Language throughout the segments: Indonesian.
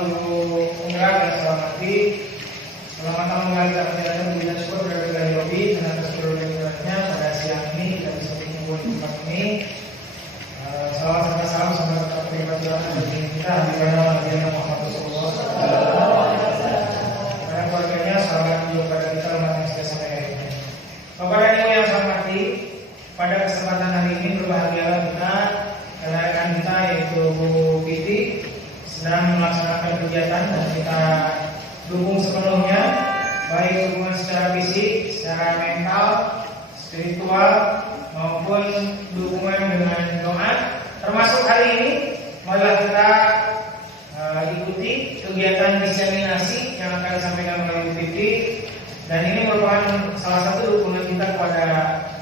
Guru Penggerak yang saya hormati, selamat mengalami kegiatan pembinaan syukur dari Robi dan atas keberhasilannya pada siang ini kita bisa berkumpul di tempat ini. Salam serta salam semoga tetap terima Tuhan bagi kita di dalam Nabi Muhammad Rasulullah. Dan keluarganya selamat juga pada kita umat yang sudah sampai hari ini. Bapak dan Ibu yang saya hormati, pada kesempatan hari ini berbahagialah kita karena rekan kita yaitu Bu Piti sedang melaksanakan kegiatan dan kita dukung sepenuhnya, baik dukungan secara fisik, secara mental, spiritual maupun dukungan dengan doa. Termasuk hari ini malah kita ikuti kegiatan diseminasi yang akan disampaikan oleh Bu Piti, dan ini merupakan salah satu dukungan kita kepada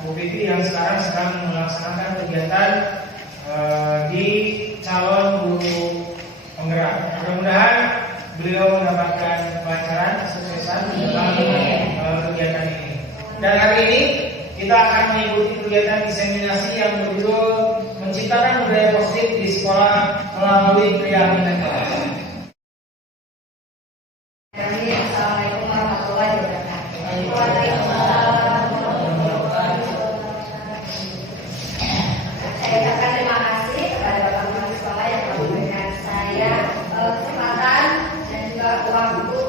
Bu Piti yang sekarang sedang melaksanakan kegiatan di calon guru penggerak. Mudah-mudahan beliau mendapatkan kelancaran, kesuksesan dalam kegiatan ini. Dan hari ini kita akan mengikuti kegiatan diseminasi yang berjudul menciptakan budaya positif di sekolah melalui keyakinan kelas. Assalamualaikum warahmatullahi wabarakatuh. Saya ucapkan terima kasih kepada Bapak Guru Sekolah yang telah memberikan saya kesempatan dan juga waktu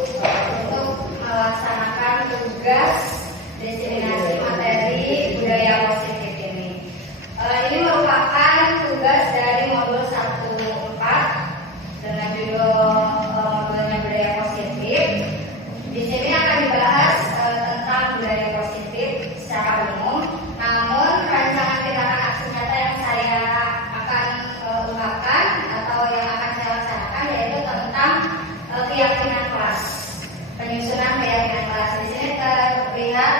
untuk melaksanakan tugas diseminasi materi budaya positif ini. Ini merupakan tugas dari modul 1/4 dengan judul modulnya budaya positif. Di sini akan dibahas tentang budaya positif secara umum. Namun rancangan tindakan aksi nyata yang saya akan ungkapkan atau yang akan saya laksanakan yaitu tentang keyakinan kelas, penyusunan keyakinan kelas. Di sini terlihat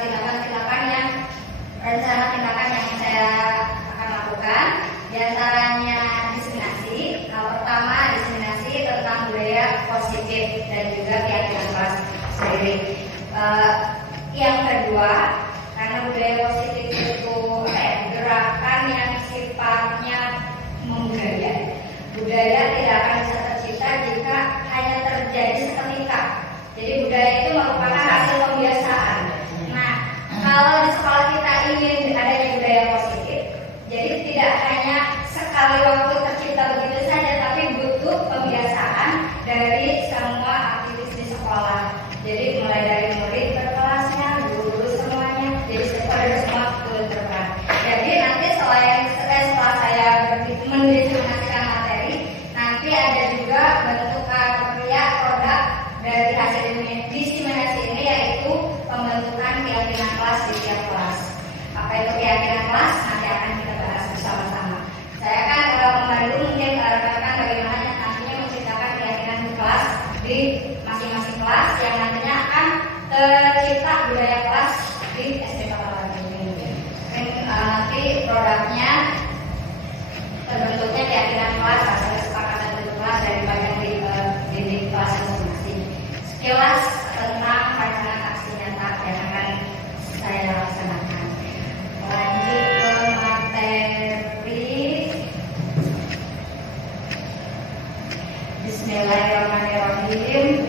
tindakan-tindakan yang rencana tindakan yang saya akan lakukan. Di antaranya diseminasi. Pertama diseminasi tentang budaya positif dan juga keyakinan kelas sendiri. Yang kedua, karena budaya positif itu gerakan yang sifatnya membudaya. Budaya tidak akan bisa tercipta jika hanya terjadi seketika. Jadi budaya itu merupakan hasil pembiasaan. Nah, kalau di sekolah kita ingin adanya budaya positif, jadi tidak hanya sekali waktu tercipta begitu saja, tapi butuh pembiasaan dari semua aktivis di sekolah. Jadi mulai dari murid berkelasnya, guru semuanya, jadi stakeholder semua turut berperan. Jadi nanti setelah saya mendiseminasikan materi, nanti ada juga bentuk karya produk dari hasil diseminasi ini, yaitu pembentukan keyakinan kelas di tiap kelas. Apa itu keyakinan kelas? Nanti akan kita bahas bersama-sama. Saya akan membantu mungkin rekan-rekan bagaimana nantinya menciptakan keyakinan di kelas di masing-masing kelas yang nantinya akan tercipta budaya kelas di SD Pahlawan ini. Nanti produknya terbentuknya keyakinan kelas hasil kesepakatan di kelas dari bagian di kelas masing-masing. Sekilas tentang rancangan aksi nyata yang akan saya laksanakan. Lanjut ke materi. Bismillahirrahmanirrahim.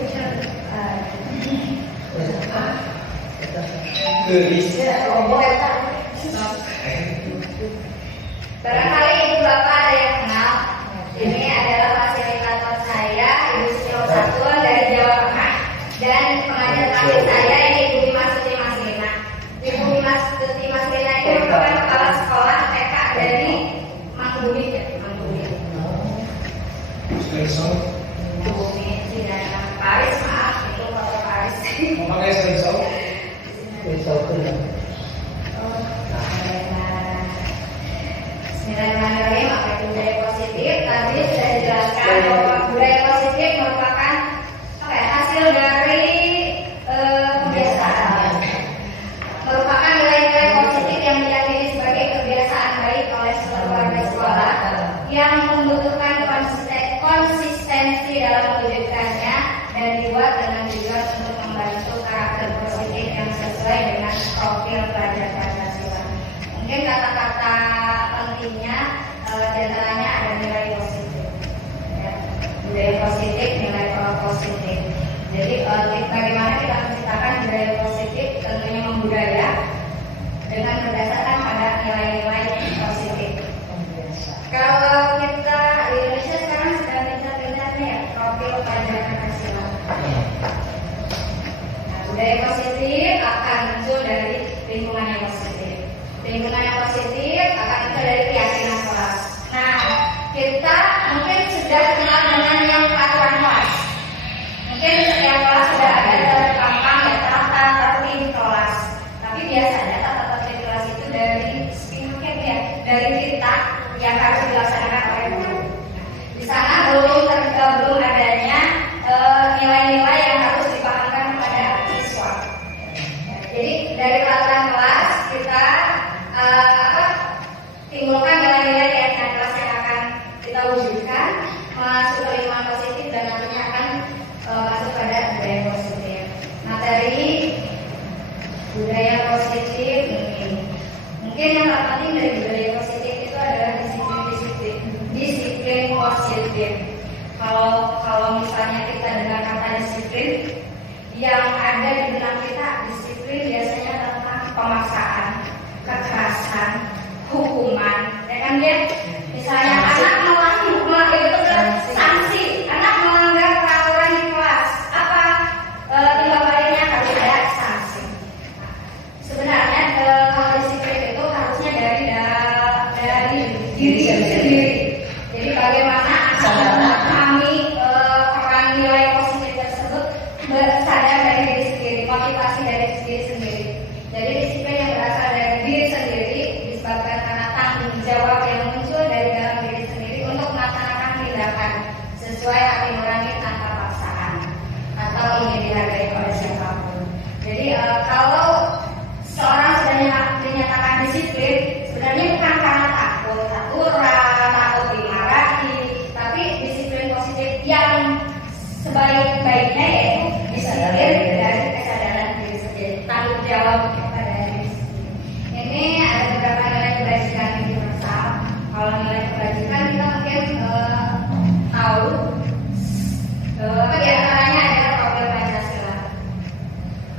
Barangkali Ibu Bapak ada yang kenal. Ini adalah fasilitator saya, Ibu Sri Satun dari Jawa Tengah, dan pengajar terakhir saya ini Ibu Masuti Maslina. Ibu Masuti Maslina ini merupakan kepala sekolah TK dari Mangbumi. Bumi tidak Paris, maaf itu kota Paris. Memakai sensor. Bismillahirrahmanirrahim. Apa itu budaya positif? Tadi sudah dijelaskan bahwa budaya positif merupakan hasil dari kebiasaan. Merupakan nilai-nilai positif yang diyakini sebagai kebiasaan baik oleh keluarga sekolah yang membutuhkan konsistensi dalam mewujudkannya dan dibuat dengan tujuan untuk membantu karakter positif yang sesuai dengan profil pelajar Pancasila. Mungkin kata-kata pentingnya diantaranya ada nilai positif. Ya. Budaya positif nilai positif. Jadi bagaimana kita menciptakan budaya positif, tentunya membudaya dengan berdasarkan pada nilai-nilai positif. Kalau kita di Indonesia sekarang sudah pintar-pintarnya ya profil pada Pancasila. Nah, budaya positif akan muncul dari lingkungan yang positif. Lingkungan yang positif akan muncul dari keyakinan kelas. Nah, kita mungkin sudah kenal dengan yang peraturan kelas. Mungkin setiap kelas sudah ada terpampang ya tata tertib kelas. Tapi biasanya tata tertib kelas itu dari kita yang harus dilaksanakan oleh guru. Di sana belum adanya nilai-nilai yang harus dipahamkan kepada siswa. Jadi dari peraturan kelas kita timbulkan nilai-nilai keyakinan kelas yang akan kita wujudkan masuk ke lingkungan positif dan nantinya akan masuk pada budaya positif. Materi budaya positif mungkin yang terpenting dari budaya positif itu adalah disiplin positif. Kalau misalnya kita dengar kata disiplin, yang ada di benak kita disiplin biasanya tentang pemaksaan, kekerasan, hukuman, ya kan dia? Misalnya anak melanggar itu sanksi, anak melanggar peraturan di kelas, apa timbal baliknya harus ada sanksi. Sebenarnya kalau disiplin itu harusnya dari diri sendiri. Jadi bagaimana kami peran nilai positif tersebut sadar dari diri sendiri, motivasi dari diri sendiri. Jadi disiplin yang berasal dari diri sendiri disebabkan karena tanggung jawab yang muncul dari dalam diri sendiri untuk melaksanakan tindakan sesuai hati nurani tanpa paksaan atau ingin dihargai oleh siapapun. Jadi kalau seorang sudah dinyatakan disiplin, sebenarnya bukan karena takut aturan, takut dimarahi, tapi disiplin positif yang sebaik-baiknya yaitu disiplin dari kesadaran diri sendiri, tanggung jawab kepada diri sendiri. Ini ada beberapa nilai kebajikan universal. Kalau nilai kebajikan kita mungkin tahu di antaranya adalah profil Pancasila.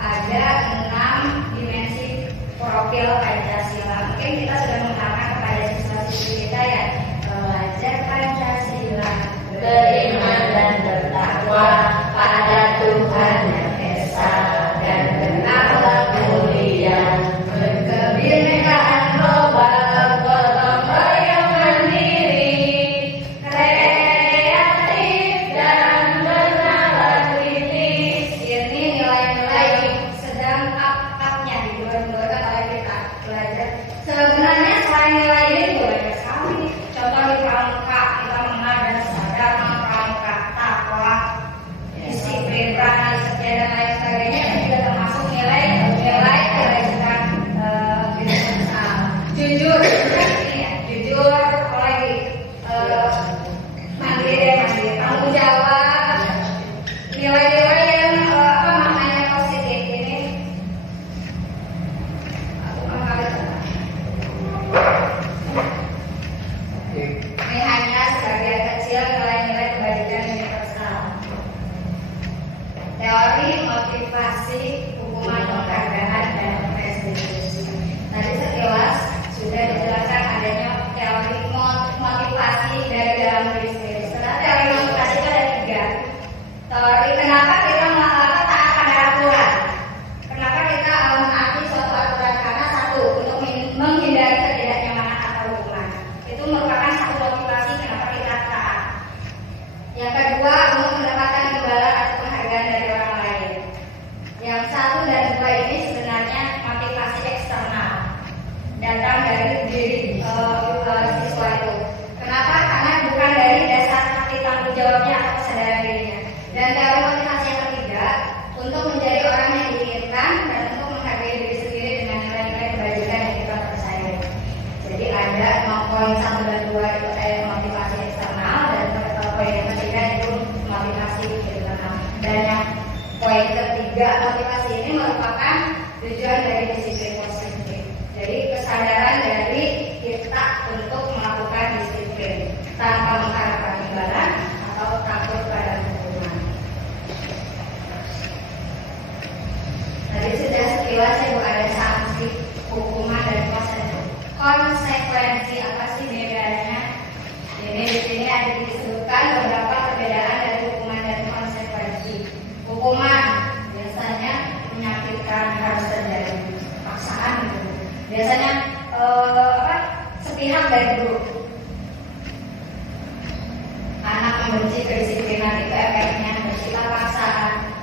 Ada 6 dimensi profil Pancasila. Mungkin kita sudah mengatakan kepada siswa-siswi kita ya, belajar Pancasila, beriman dan bertakwa pada Tuhan yang Esa dan berakhlak mulia, berkebinekaan global, gotong royong mandiri, kreatif dan bernalar kritis. Ini nilai-nilai yang sedang up-upnya dibuat-buatkan oleh kita belajar. Sebenarnya selain nilai ini juga banyak sekali. Contoh di pramuka kita mengenal dan sadar pramuka, takwa, disiplin, prana, setia dan lain sebagainya. Itu juga termasuk nilai kebajikan universal. Jujur, jujur, apalagi mandiri, tanggung jawab, nilai-nilai yang maknanya positif ini. Ini hanya sebagian kecil nilai-nilai kebajikan universal. Teori motivasi, hukuman, penghargaan, dan restitusi. Tadi sekilas sudah dijelaskan adanya teori motivasi dari dalam diri sendiri. Sebenarnya teori motivasi itu ada 3. Teori kenapa kita taat pada aturan. Kenapa kita menaati suatu aturan? Karena satu, untuk menghindari ketidaknyamanan atau hukuman. Itu merupakan satu motivasi kenapa kita taat. Yang kedua, untuk mendapatkan imbalan atau penghargaan dari orang lain. Yang 1 dan 2 ini sebenarnya motivasi eksternal, datang dari diri siswa itu. Kenapa? Karena bukan dari dasar hati tanggung jawabnya atau kesadaran dirinya. Dan teori motivasi yang ketiga, untuk menjadi orang yang diinginkan dan untuk menghargai diri sendiri dengan nilai-nilai kebajikan yang kita percaya. Jadi ada poin 1 dan 2 itu motivasi eksternal, dan poin yang ketiga itu motivasi internal. Dan yang poin ketiga motivasi ini merupakan tujuan dari disiplin positif. Jadi kesadaran dari kita untuk melakukan disiplin tanpa mengharapkan imbalan atau takut pada hukuman.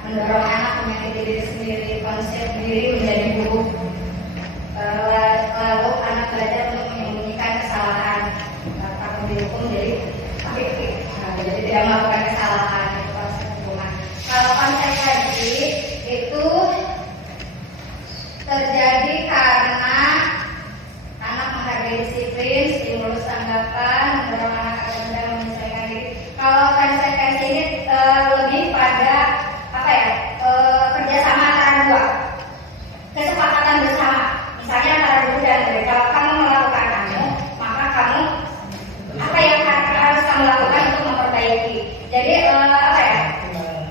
mendorong anak menyakiti diri sendiri, konsep diri menjadi buruk. Lalu anak belajar untuk menyembunyikan kesalahan, takut dihukum jadi tidak melakukan kesalahan. Itu konsep hukuman. Kalau konsekuensi itu terjadi karena anak menghargai disiplin, stimulus tanggapan, mendorong anak agar mudah menyesuaikan diri. Kalau konsekuensi ini lebih pada kerjasama antara dua, kesepakatan bersama. Misalnya antara guru dan murid, kalau kamu melakukan maka kamu apa yang harus kamu lakukan untuk memperbaiki. Jadi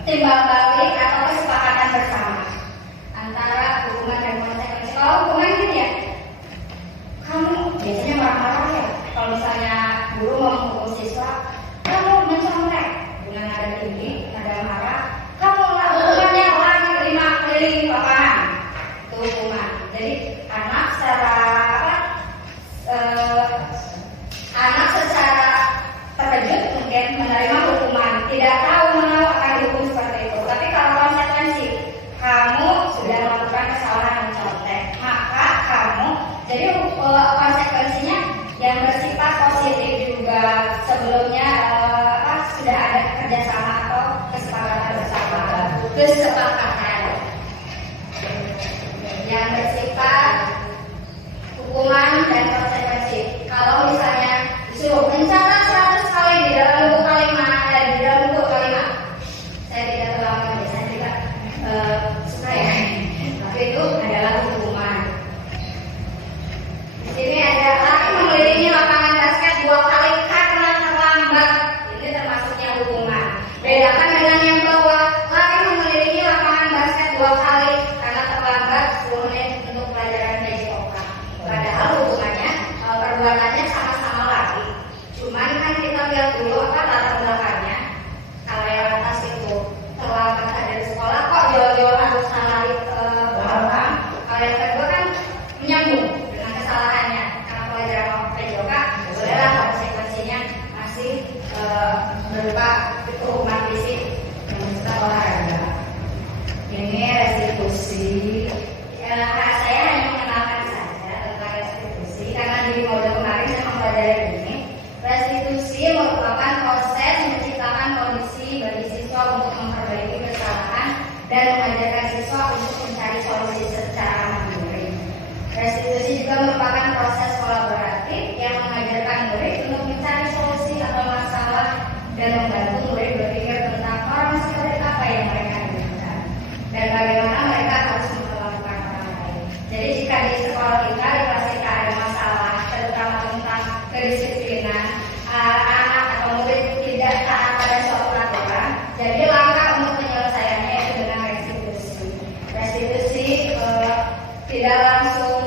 timbal balik atau kesepakatan bersama antara hukuman dan konsekuensi. Kalau hukuman gini ya, kamu biasanya marah-marah ya. Kalau misalnya guru mau menghukum siswa, kamu mencontek dengan nada tinggi, nada marah, kamu lakukannya lagi 5 keliling lapangan. Itu hukuman. Jadi anak secara terkejut mungkin menerima hukuman, tidak tahu mengapa akan dihukum seperti itu. Tapi kalau konsekuensi, kamu sudah melakukan kesalahan mencontek, maka kamu jadi konsekuensinya yang bersifat positif juga. Sebelumnya sudah ada kerjasama atau kesepakatan bersama, kesepakatan yang bersifat hukuman dan konsekuensi. Kalau misalnya disuruh mencatat 100 kali di dalam buku kalimat, saya tidak terlalu biasa tidak suka ya, tapi itu adalah hukuman. Di sini ada lari mengelilingi lapangan basket 2 kali karena terlambat, ini termasuknya hukuman. Bedakan dengan yang bawah, lari mengelilingi lapangan basket 2 kali karena terlambat 10 menit untuk pelajaran BJOK. Padahal hukumannya perbuatannya sama-sama lari. Cuman kan kita lihat dulu latar belakangnya. Kalau yang atas itu terlambat dari sekolah, kok jauh-jauh harus lari ke belakang. Kalau yang kedua kan menyambung dengan kesalahannya. Karena pelajaran BJOK bolehlah konsekuensinya masih berupa hukuman fisik yang bersifat olahraga. Ini restitusi. Saya hanya mengenalkan saja tentang restitusi karena di modul kemarin saya mempelajari ini. Restitusi merupakan proses menciptakan kondisi bagi siswa untuk memperbaiki kesalahan dan mengajarkan siswa untuk mencari solusi secara mandiri. Restitusi juga merupakan proses kolaboratif yang mengajarkan murid untuk mencari solusi atau masalah dan membantu murid berpikir tentang orang seperti apa yang mereka inginkan dan bagaimana mereka harus memperlakukan orang lain. Jadi jika di sekolah kita di kelas kita ada masalah, terutama tentang kedisiplinan, anak atau murid tidak taat pada suatu aturan, jadi langkah untuk penyelesaiannya itu dengan restitusi. Restitusi tidak langsung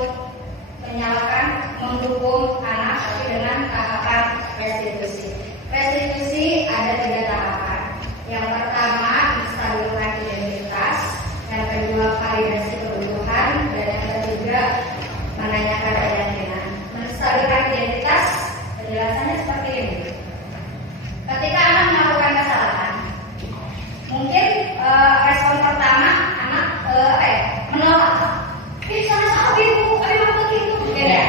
menyalahkan, mendukung anak, tapi dengan tahapan restitusi. Restitusi ada 3 tahapan. Yang pertama, menstabilkan identitas. Yang kedua, validasi kebutuhan. Dan yang ketiga, menanyakan keyakinan. Menstabilkan identitas, penjelasannya seperti ini. Ketika anak melakukan kesalahan, mungkin respon pertama anak menolak. Salah ibu, begitu, gitu ya.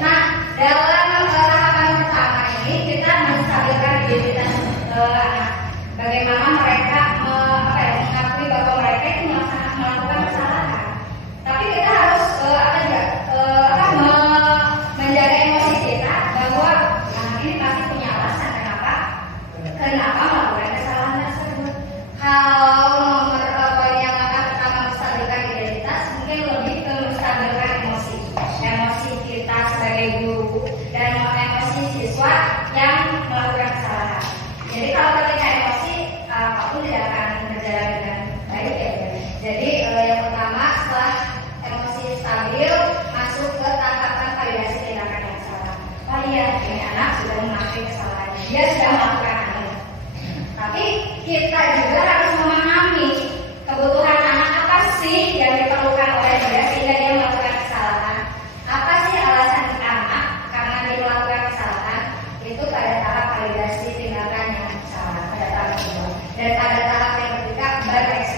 Nah, dalam tahapan pertama ini kita menstabilkan identitas anak. Bagaimana mereka mengakui bahwa mereka itu melakukan kesalahan. Tapi kita harus menjaga emosi kita bahwa anak ini pasti punya alasan kenapa melakukan kesalahan tersebut. Kalau nomor poin yang akan pertama menstabilkan identitas, mungkin lebih ke menstabilkan emosi kita sebagai guru dan emosi siswa yang melakukan kesalahan. Jadi kalau ketika emosi, apapun tidak akan berjalan dengan baik ya. Jadi yang pertama, setelah emosi stabil, masuk ke tahapan validasi tindakan yang salah. Oh iya, ini anak sudah mengakui kesalahannya, dia sudah melakukan ini. Tapi kita juga harus memahami kebutuhan anak apa sih yang diperlukan oleh dia sehingga dia melakukan kesalahan. Apa sih alasan anak karena dia melakukan kesalahan? Itu pada tahap validasi tindakan yang salah, pada tahap kedua. Dan pada tahap yang ketiga, bereksekusi.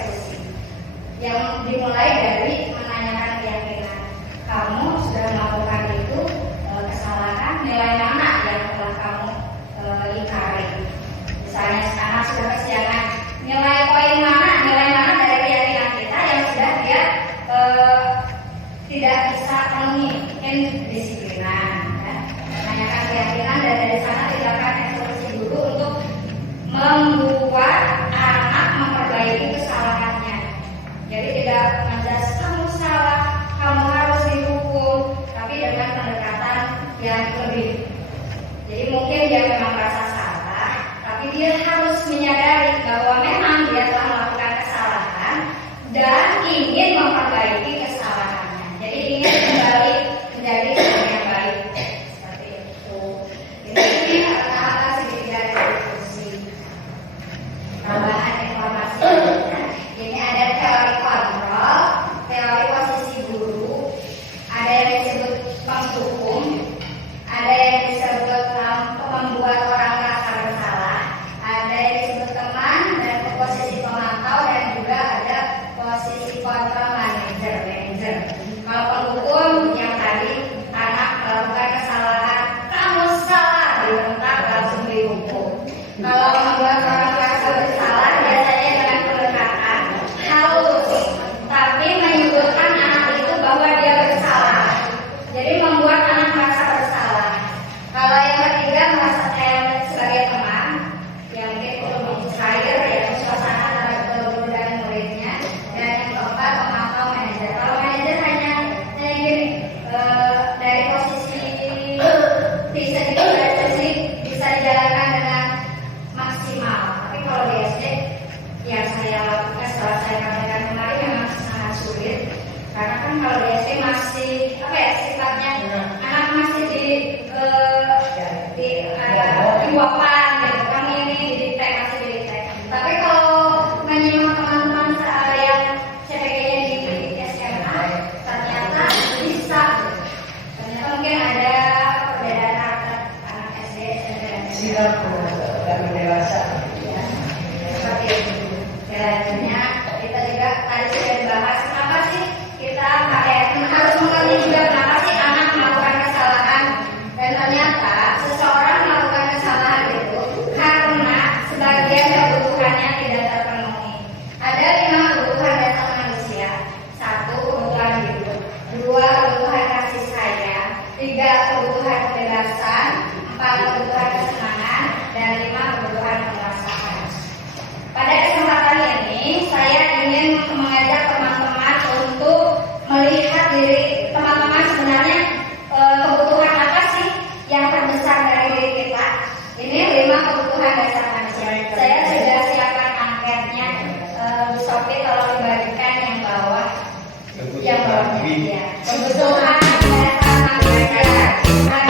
ini saya ingin mengajak teman-teman untuk melihat diri teman-teman sebenarnya kebutuhan apa sih yang terbesar dari diri kita. Ini 5 kebutuhan dasar manusia. Saya sudah siapkan angketnya, Bu Sofi kalau dibagikan yang bawah, yang bawahnya ya. Kebutuhan dasar manusia. Ada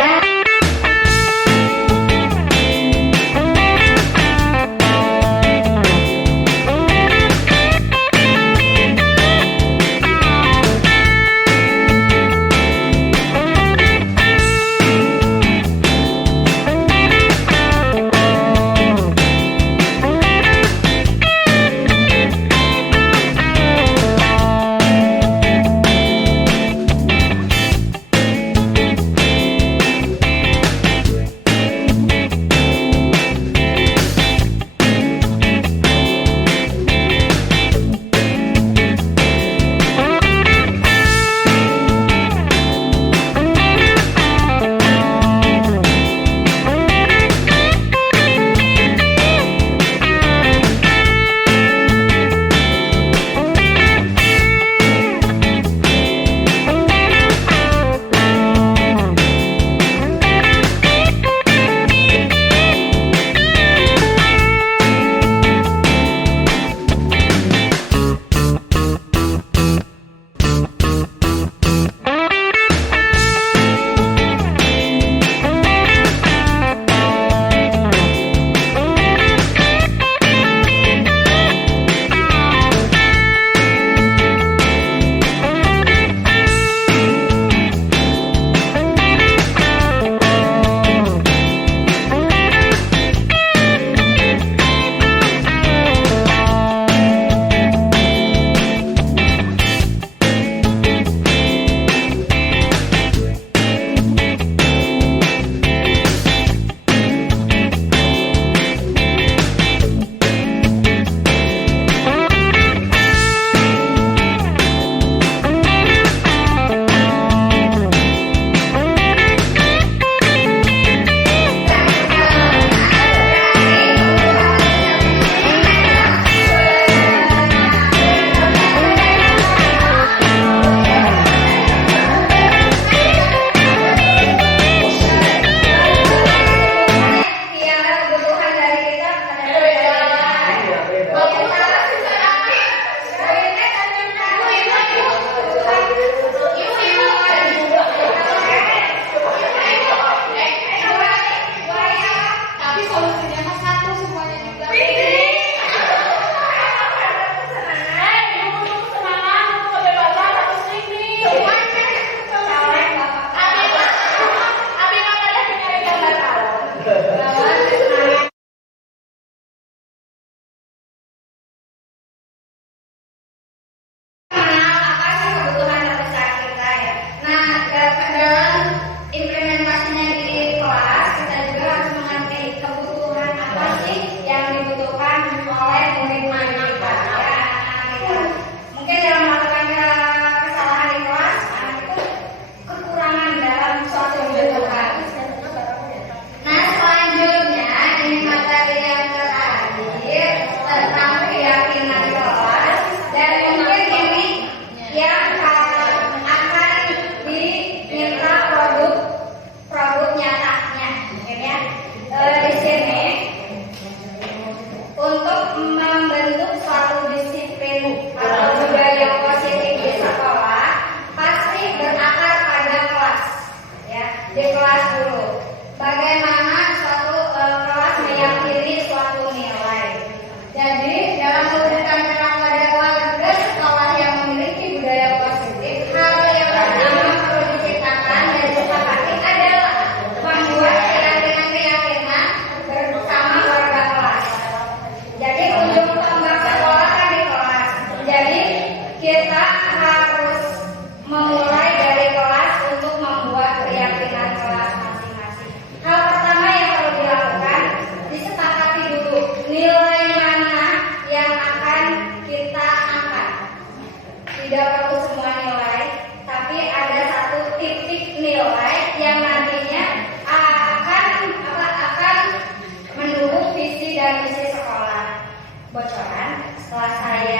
bocoran setelah saya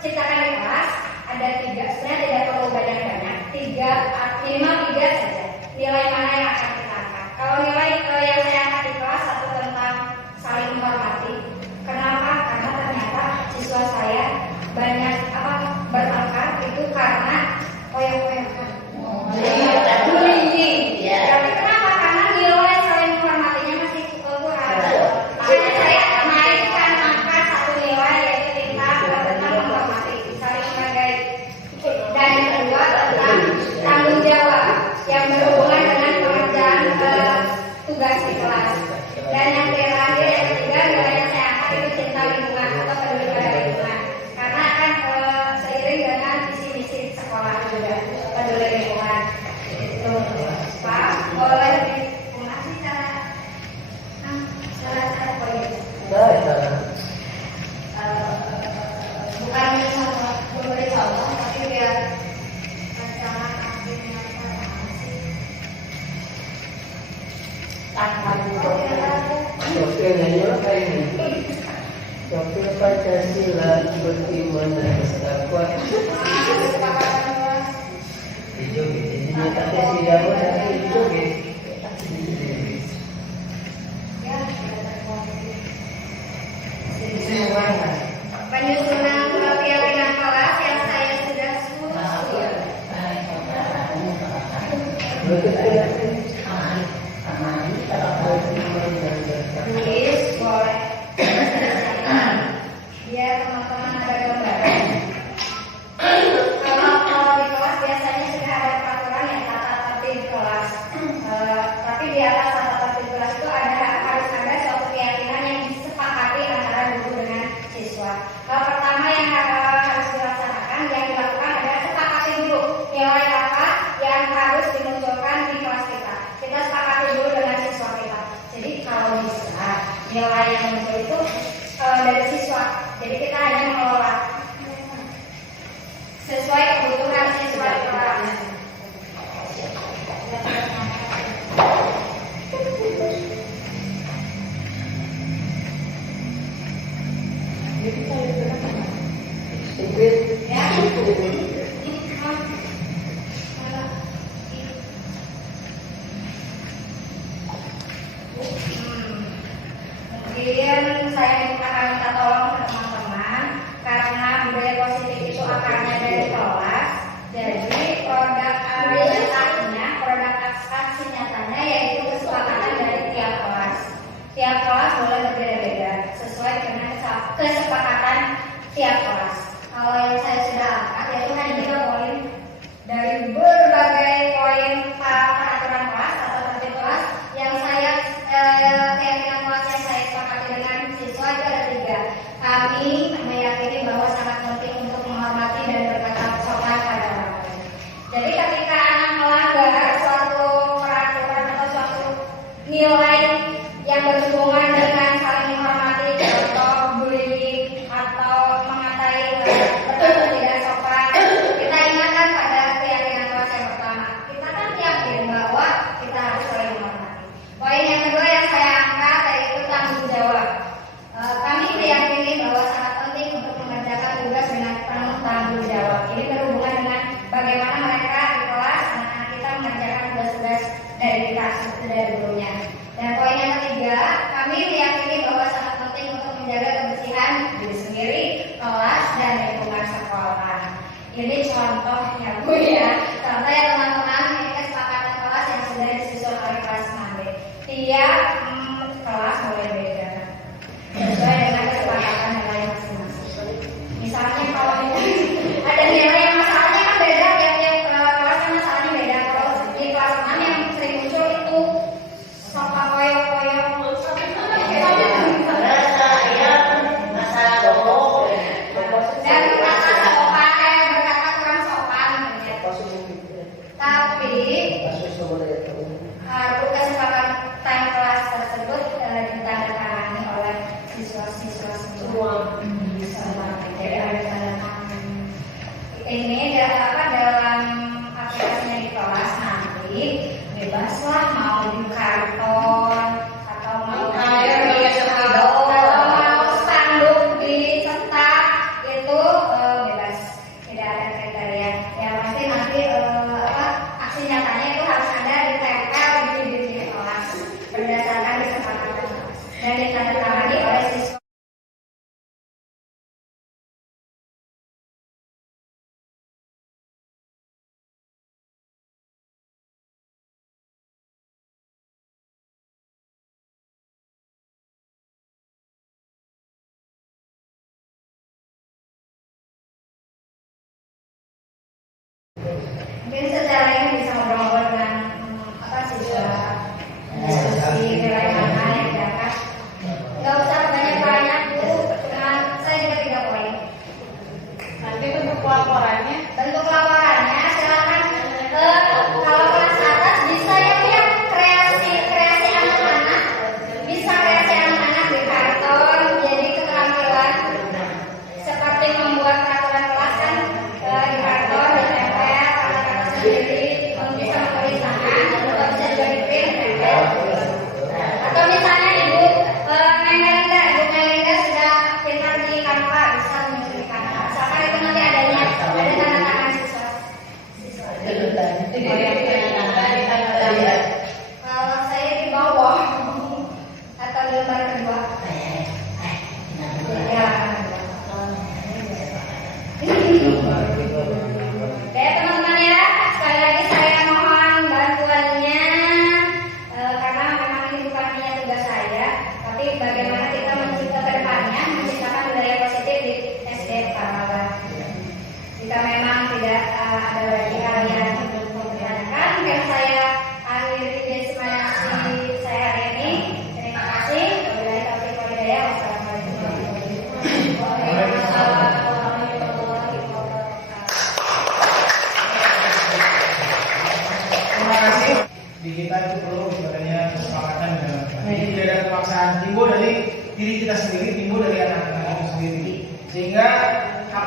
ciptakan di kelas ada 3, sebenarnya tidak perlu banyak-banyak, 5 saja nilai mana yang akan kita angkat. Kalau nilai yang saya angkat di kelas satu tentang saling menghormati. Kenapa? Karena ternyata siswa saya banyak berangkat itu karena koyak-koyakan. Bullying. Kenapa? Karena nilai saling menghormatinya masih kurang. Makanya saya menaikkan angka 1 nilai yaitu tentang menghormati, saling menghargai. Dan yang kedua tentang tanggung jawab yang berhubungan dengan pengerjaan tugas di kelas. Dan yang terakhir, yang ketiga, nilai yang saya angkat itu cinta lingkungan atau peduli pada lingkungan. Karena akan seiring dengan visi-misi sekolah juga peduli lingkungan. Itu Pak, boleh diulangi cara poin. Bukan memberi contoh, tapi biar secara aktifnya Wakil Pancasila beriman dan bertakwa. Penyusunan keyakinan kelas yang saya sudah susun. Tulis boleh. Biar teman-teman ada gambaran. Kalau di kelas biasanya sudah ada peraturan yang tata tertib kelas. Tapi di atas tata tertib kelas itu harus ada suatu keyakinan yang disepakati antara guru dengan siswa. Pertama yang harus dilaksanakan, yang dilakukan adalah sepakati dulu nilai apa yang harus dimunculkan di kelas kita. Kita sepakati dulu dengan siswa kita. Jadi kalau bisa nilai yang muncul itu dari siswa. Jadi kita hanya mengelola sesuai kebutuhan siswa di kelas. Kemudian saya akan minta tolong ke teman-teman karena budaya positif itu akarnya dari kelas. Jadi produk aksi nyatanya yaitu kesepakatan dari tiap kelas. Tiap kelas boleh berbeda-beda sesuai dengan kesepakatan tiap kelas. Kalau yang saya sudah angkat yaitu hanya 3 poin dari berbagai poin peraturan kelas atau tertib kelas yang saya keyakinan kelas yang saya sepakati dengan siswa itu ada 3. Kami meyakini bahwa sangat penting untuk menghormati dan berkata sopan pada orang lain. Jadi ketika anak melanggar suatu peraturan atau suatu nilai yang berhubungan dengan saling menghormati, contoh bullying atau mengatai berkata tidak sopan, kita ingatkan pada keyakinan kelas yang pertama. Kita kan yakin bahwa kita harus saling menghormati. Poin yang kedua yang saya angkat yaitu tanggung jawab. Kami meyakini bahwa sangat penting untuk mengerjakan tugas dengan penuh tanggung jawab. Ini berhubungan dengan bagaimana mereka di kelas anak kita mengerjakan tugas-tugas dari gurunya. Dan poin yang ketiga, kami meyakini bahwa sangat penting untuk menjaga kebersihan diri sendiri, kelas, dan lingkungan sekolah. Ini contohnya Bu ya. Contoh ya teman-teman, ini kesepakatan kelas yang sudah disusun oleh kelas Mande. Tiap kelas boleh beda sesuai dengan kesepakatan nilai masing-masing. Misalnya kalau ada nilai yang masalahnya kan beda, tiap kelas masalahnya beda. Kalau di kelas 6 yang sering muncul itu sopa koyok-koyok. Dan berkata sopan, berkata kurang sopan. Tapi kesepakatan kelas tersebut ditandatangani oleh siswa-siswa semua. Jadi ada tanda tangan. Ini dalam aplikasinya di kelas nanti bebaslah mau di karton atau mau spanduk dicetak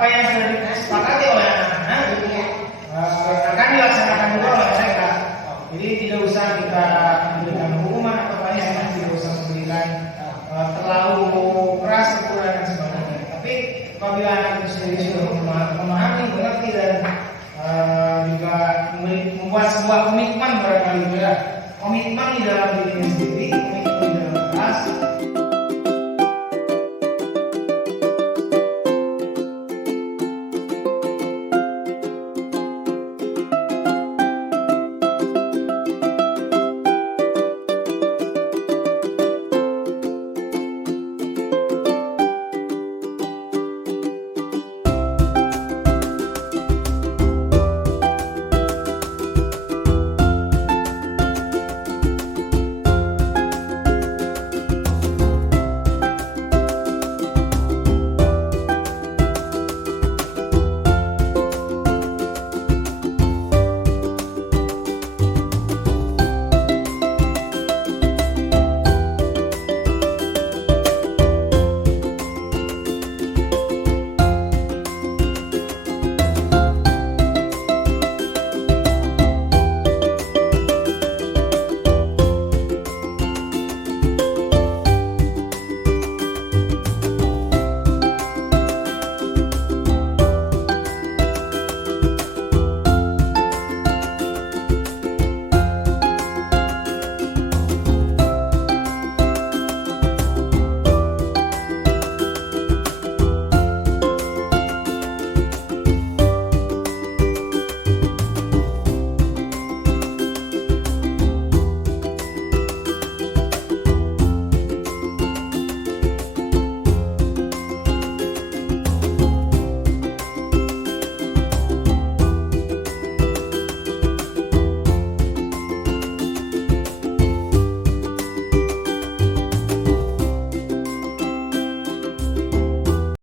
apa yang sudah disepakati oleh anak-anak akan dilaksanakan juga oleh mereka. Jadi tidak usah kita memberikan hukuman atau punishment, tidak usah memberikan terlalu keras ukuran dan sebagainya. Tapi apabila anak itu sendiri sudah memahami, mengerti dan juga membuat sebuah komitmen barangkali juga, komitmen di dalam dirinya sendiri, komitmen di dalam kelas,